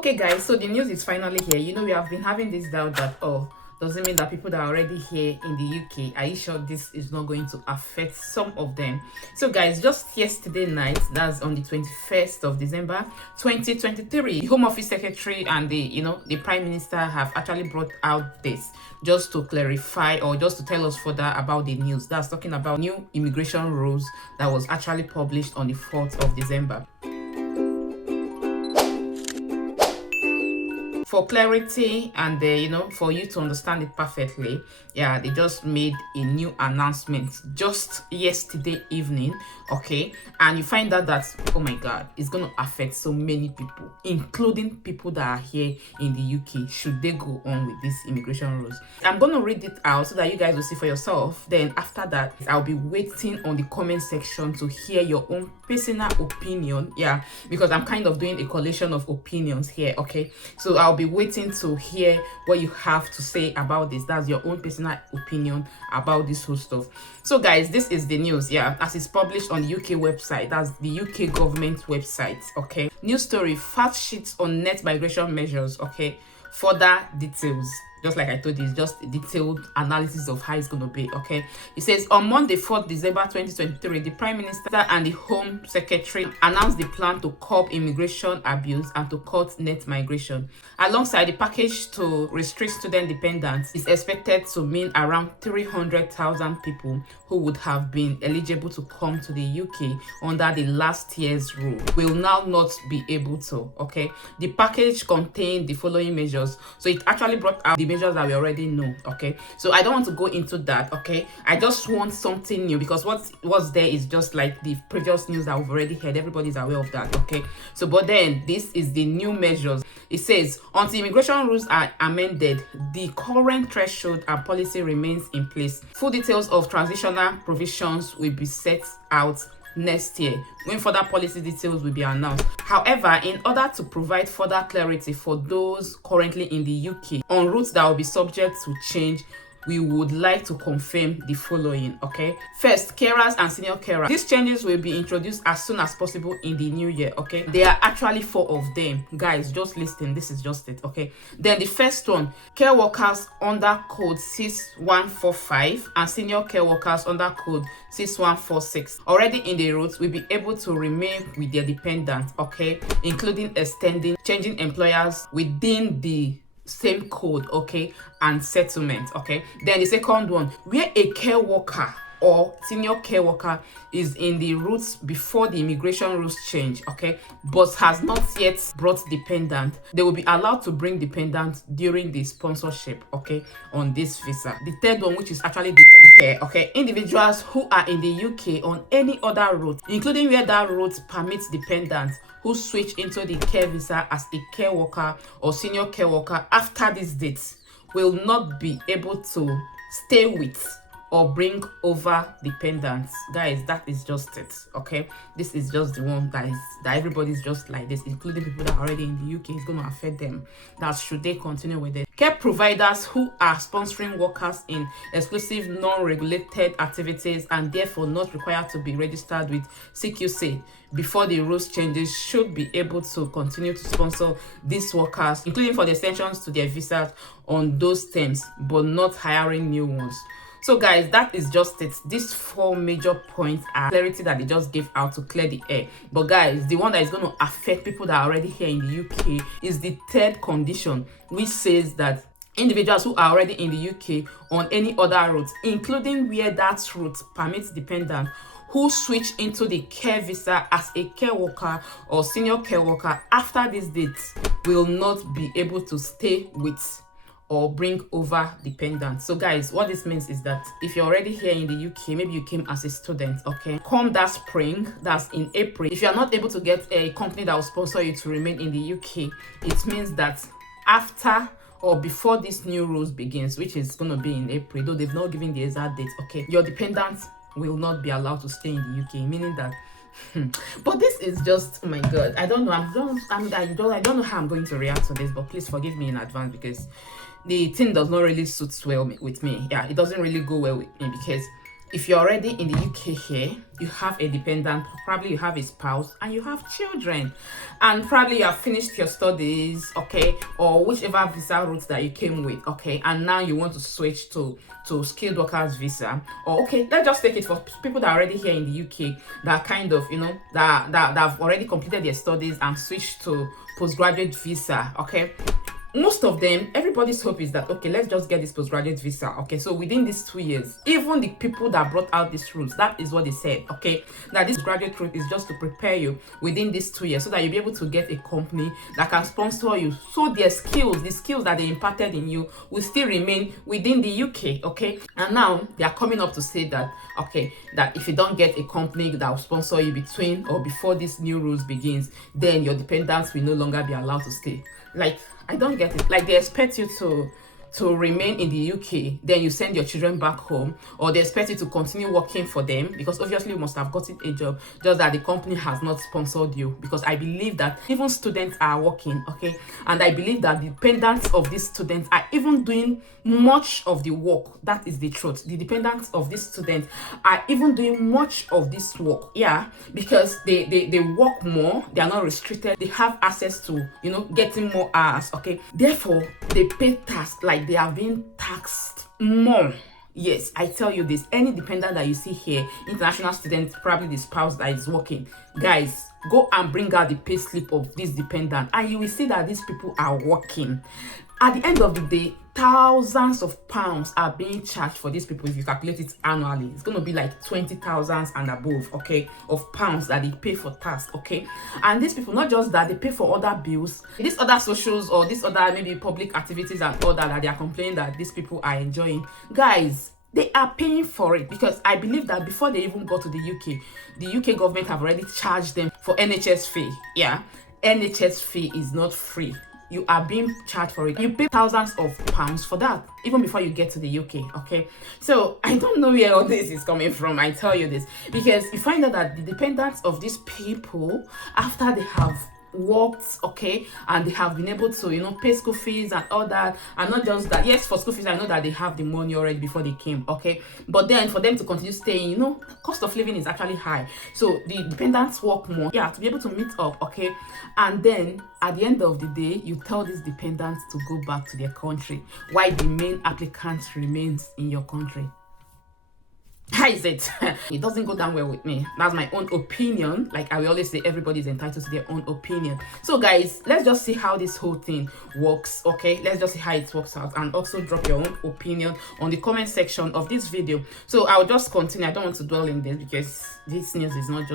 Okay guys, so the news is finally here. We have been having this doubt that, oh, does it mean that people that are already here in the UK, are you sure this is not going to affect some of them? So guys, just yesterday night, that's on the 21st of December 2023, the Home Office Secretary and the Prime Minister have actually brought out this just to clarify or just to tell us further about the news. That's talking about new immigration rules that was actually published on the 4th of December. For clarity and for you to understand it perfectly, they just made a new announcement just yesterday evening, okay? And you find out that, oh my god, it's going to affect so many people, including people that are here in the UK, should they go on with these immigration rules. I'm going to read it out so that you guys will see for yourself. Then after that, I'll be waiting on the comment section to hear your own personal opinion, because I'm kind of doing a collation of opinions here, okay? So I'll be waiting to hear what you have to say about this. That's your own personal opinion about this whole stuff. So guys, this is the news, as it's published on the UK website. That's the UK government website, okay? News story: fact sheets on net migration measures, okay? Further details, just like I told you, it's just a detailed analysis of how it's going to be, okay? It says, on Monday, 4th December 2023, the Prime Minister and the Home Secretary announced the plan to curb immigration abuse and to cut net migration. Alongside, the package to restrict student dependence is expected to mean around 300,000 people who would have been eligible to come to the UK under the last year's rule will now not be able to, okay? The package contained the following measures. So it actually brought out the measures that we already know, okay? So I don't want to go into that, okay? I just want something new, because what's there is just like the previous news that we've already heard. Everybody's aware of that, okay? So but then this is the new measures. It says, until immigration rules are amended, the current threshold and policy remains in place. Full details of transitional provisions will be set out next year when further policy details will be announced. However, in order to provide further clarity for those currently in the UK on routes that will be subject to change, we would like to confirm the following, okay? First, carers and senior carers. These changes will be introduced as soon as possible in the new year, okay? There are actually 4 of them. Guys, just listen. This is just it, okay? Then the first one, care workers under code 6145 and senior care workers under code 6146. Already in the routes, will be able to remain with their dependents, okay? Including changing employers within the same code, okay, and settlement, okay? Then the second one, where a care worker or senior care worker is in the routes before the immigration rules change, okay, but has not yet brought dependent, they will be allowed to bring dependent during the sponsorship, okay, on this visa. The third one, which is actually the okay, individuals who are in the UK on any other route, including where that route permits dependents, who switch into the care visa as a care worker or senior care worker after this date, will not be able to stay with or bring over dependents. Guys, that is just it, okay? This is just the one that everybody's just like this, including people that are already in the UK. It's going to affect them. That should they continue with it. Care providers who are sponsoring workers in exclusive non-regulated activities and therefore not required to be registered with CQC before the rules changes should be able to continue to sponsor these workers, including for the extensions to their visas on those terms, but not hiring new ones. So guys, that is just it. These 4 major points are clarity that they just gave out to clear the air. But guys, the one that is going to affect people that are already here in the UK is the third condition, which says that individuals who are already in the UK on any other route, including where that route permits dependent, who switch into the care visa as a care worker or senior care worker after this date, will not be able to stay with or bring over dependents. So guys, what this means is that if you're already here in the UK, maybe you came as a student, okay, come that spring, that's in April, if you are not able to get a company that will sponsor you to remain in the UK, it means that after or before this new rules begins, which is going to be in April, though they've not given the exact date, okay, your dependents will not be allowed to stay in the UK, meaning that but this is just, oh my god, I don't know, I don't know how I'm going to react to this, but please forgive me in advance, because the thing does not really suit well with me. It doesn't really go well with me, because if you're already in the UK here, you have a dependent, probably you have a spouse and you have children, and probably you have finished your studies, okay, or whichever visa route that you came with, okay, and now you want to switch to skilled workers visa, or okay, let's just take it for people that are already here in the UK that kind of, you know, that have already completed their studies and switched to postgraduate visa, okay. Most of them, everybody's hope is that, okay, let's just get this postgraduate visa, okay. So within these 2 years, even the people that brought out these rules, that is what they said, okay, that this graduate route is just to prepare you within these 2 years so that you'll be able to get a company that can sponsor you, so their skills, the skills that they imparted in you, will still remain within the UK, okay. And now they are coming up to say that, okay, that if you don't get a company that will sponsor you between or before this new rules begins, then your dependents will no longer be allowed to stay. Like, I don't get it. Like, they expect you to remain in the UK, then you send your children back home, or they expect you to continue working for them because obviously you must have gotten a job, just that the company has not sponsored you. Because I believe that even students are working, okay, and I believe that the dependents of these students are even doing much of the work. That is the truth. The dependents of these students are even doing much of this work, yeah, because they work more, they are not restricted, they have access to, you know, getting more hours, okay. Therefore they pay tax, like they are being taxed more. Yes, I tell you this, any dependent that you see here, international student, probably the spouse that is working, guys, go and bring out the pay slip of this dependent and you will see that these people are working. At the end of the day, thousands of pounds are being charged for these people. If you calculate it annually, it's going to be like 20,000 and above, okay, of pounds that they pay for tax, okay. And these people, not just that, they pay for other bills, these other socials or these other maybe public activities and all that they are complaining that these people are enjoying. Guys, they are paying for it, because I believe that before they even got to the UK government have already charged them for NHS fee. Yeah, NHS fee is not free. You are being charged for it. You pay thousands of pounds for that, even before you get to the UK, okay? So I don't know where all this is coming from, I tell you this, because you find out that the dependents of these people, after they have worked, okay, and they have been able to, you know, pay school fees and all that, and not just that, yes, for school fees I know that they have the money already before they came, okay, but then for them to continue staying, you know, cost of living is actually high, so the dependents work more, yeah, to be able to meet up, okay. And then at the end of the day, you tell these dependents to go back to their country while the main applicant remains in your country. How is it? It doesn't go down well with me. That's my own opinion. Like I will always say, everybody is entitled to their own opinion. So guys, let's just see how this whole thing works, okay? Let's just see how it works out, and also drop your own opinion on the comment section of this video. So I'll just continue. I don't want to dwell in this because this news is not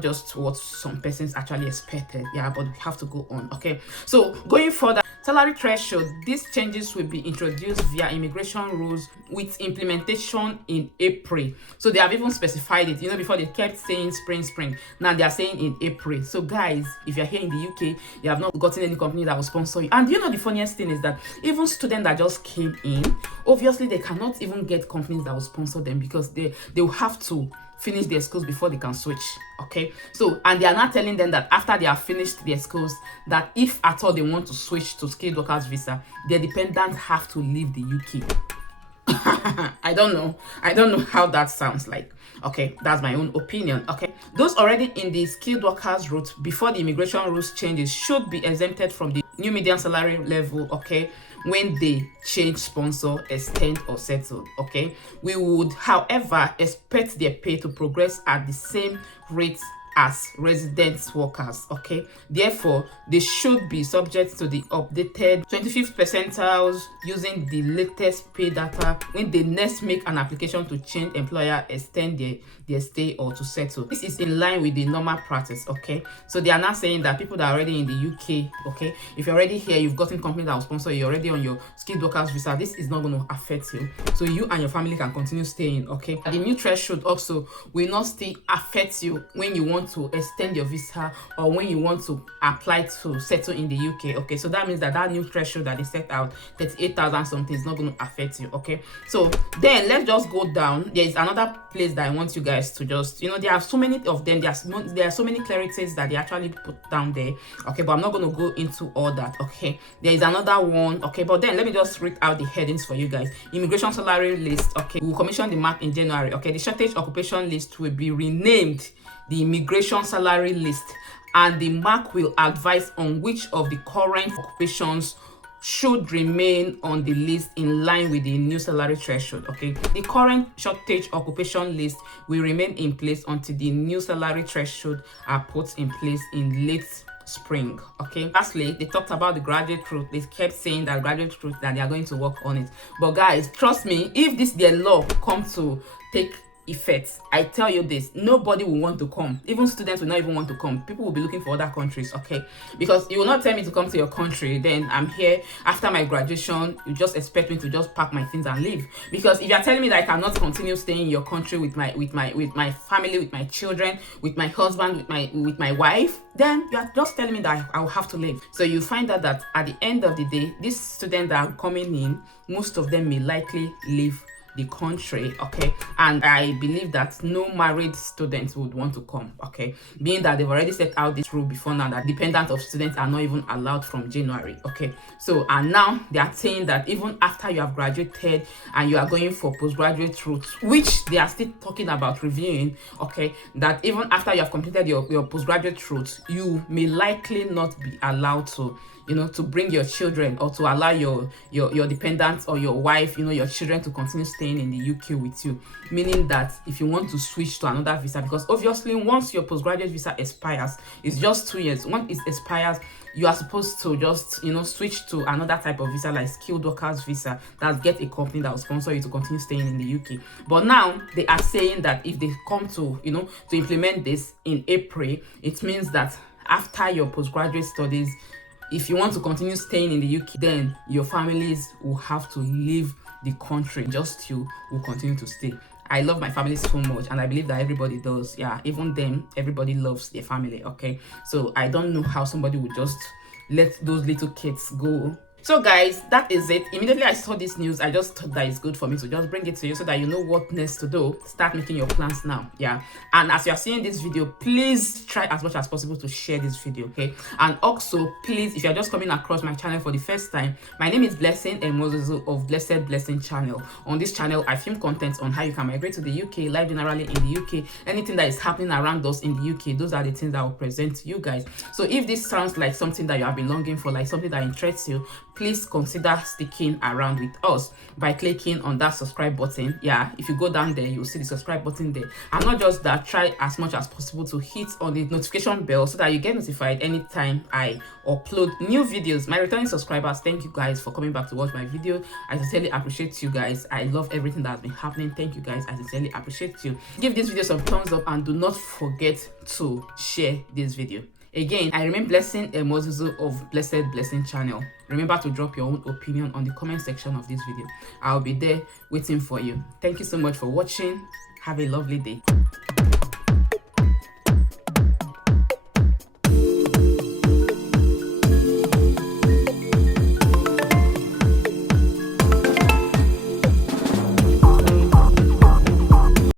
just what some persons actually expected, yeah, but we have to go on, okay? So going further, salary threshold, these changes will be introduced via immigration rules with implementation in April. So they have even specified it, you know, before they kept saying spring, now they are saying in April. So guys, if you're here in the UK, you have not gotten any company that will sponsor you. And you know, the funniest thing is that even students that just came in, obviously they cannot even get companies that will sponsor them, because they will have to finish their schools before they can switch, okay. So, and they are not telling them that after they have finished their schools, that if at all they want to switch to skilled workers visa, their dependents have to leave the UK. I don't know how that sounds like, okay. That's my own opinion, okay. Those already in the skilled workers route before the immigration rules changes should be exempted from the new median salary level, okay, when they change sponsor, extend or settle, okay. We would, however, expect their pay to progress at the same rate as resident workers, okay. Therefore, they should be subject to the updated 25th percentiles using the latest pay data when they next make an application to change employer, extend their stay or to settle. This is in line with the normal practice, okay. So they are not saying that people that are already in the UK, okay, if you're already here, you've gotten company that will sponsor you, you're already on your skilled workers visa, this is not going to affect you, so you and your family can continue staying, okay. And the new threshold also will not still affect you when you want want to extend your visa or when you want to apply to settle in the UK. Okay, so that means that that new threshold that they set out, 38,000 something, is not going to affect you. Okay, so then let's just go down. There is another place that I want you guys to just, there are so many of them. There are so many clarities that they actually put down there. Okay, but I'm not going to go into all that. Okay, there is another one. Okay, but then let me just read out the headings for you guys. Immigration salary list. Okay, we'll commission the map in January. Okay, the shortage occupation list will be renamed the immigration salary list, and the MAC will advise on which of the current occupations should remain on the list in line with the new salary threshold. Okay, the current shortage occupation list will remain in place until the new salary threshold are put in place in late spring. Okay, lastly, they talked about the graduate route. They kept saying that graduate route, that they are going to work on it. But guys, trust me, if this their law come to take effect, I tell you this, nobody will want to come. Even students will not even want to come. People will be looking for other countries. Okay, because you will not tell me to come to your country, then I'm here after my graduation, you just expect me to just pack my things and leave. Because if you're telling me that I cannot continue staying in your country with my family, with my children, with my husband, with my wife, then you're just telling me that I will have to leave. So you find out that at the end of the day, these students that are coming in, most of them may likely leave the country. Okay, and I believe that no married students would want to come. Okay, being that they've already set out this rule before now, that dependent of students are not even allowed from January. Okay, so and now they are saying that even after you have graduated and you are going for postgraduate route, which they are still talking about reviewing. Okay, that even after you have completed your postgraduate route, you may likely not be allowed to to bring your children, or to allow your dependents or your wife, your children, to continue staying in the UK with you. Meaning that if you want to switch to another visa, because obviously once your postgraduate visa expires, it's just 2 years. Once it expires, you are supposed to just switch to another type of visa, like skilled workers visa, that get a company that will sponsor you to continue staying in the UK. But now they are saying that if they come to to implement this in April, it means that after your postgraduate studies, if you want to continue staying in the UK, then your families will have to leave the country. Just you will continue to stay. I love my family so much, and I believe that everybody does. Yeah, even them, everybody loves their family. Okay, so I don't know how somebody would just let those little kids go. So guys, that is it. Immediately I saw this news, I just thought that it's good for me to just bring it to you so that you know what next to do. Start making your plans now. Yeah, and as you are seeing this video, please try as much as possible to share this video. Okay, and also please, if you're just coming across my channel for the first time, my name is Blessing Emozuzu of Blessed Blessing channel. On this channel, I film content on how you can migrate to the UK, life generally in the UK, anything that is happening around us in the UK. Those are the things that I will present to you guys. So if this sounds like something that you have been longing for, like something that interests you, please consider sticking around with us by clicking on that subscribe button. Yeah, if you go down there, you'll see the subscribe button there. And not just that, try as much as possible to hit on the notification bell so that you get notified anytime I upload new videos. My returning subscribers, thank you guys for coming back to watch my video. I sincerely appreciate you guys. I love everything that has been happening. Thank you guys. I sincerely appreciate you. Give this video some thumbs up, and do not forget to share this video. Again, I remain Blessing Emozuzu of Blessed Blessing channel. Remember to drop your own opinion on the comment section of this video. I'll be there waiting for you. Thank you so much for watching. Have a lovely day.